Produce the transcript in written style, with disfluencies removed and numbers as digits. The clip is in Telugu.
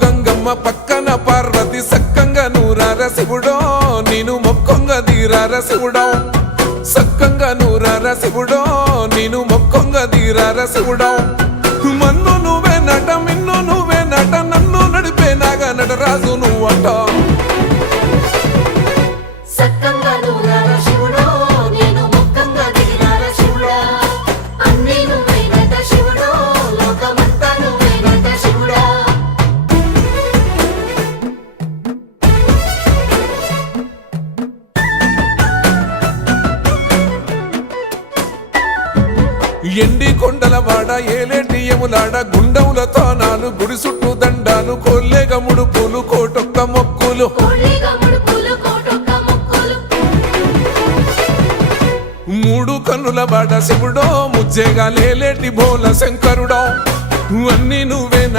గంగమ్మ పక్కన పార్వతి సక్కంగా నూరార శివుడో నేను మొక్కొంగ దీరార శివుడో సక్కంగా నూరార శివుడో నేను మొక్కొంగ దీరార శివుడో మన్ను నువ్వే నట మిన్ను నువ్వే నట నన్ను నడిపే నాగ నటరాజు నువ్వట సక్కంగా నూరార శివుడో నేను మొక్కంగా దీరార శివుడా అన్నీ నువ్వేనట శివుడో లోకమంతా నువ్వేనట శివుడా ఎండి కొండల వాడ ఏలేటి యములాడ గుండములతో నాలు గుడి చుట్టూ దండాలు కోల్లేగ ముడుపులు కోటొక్క మొక్కులు కోళ్ళిగా ముడుపులు కోటొక్క మొక్కులు మూడు కన్నుల వాడ శివుడో ముజ్జేగా లేలేటి బోల శంకరుడో అన్నీ నువ్వే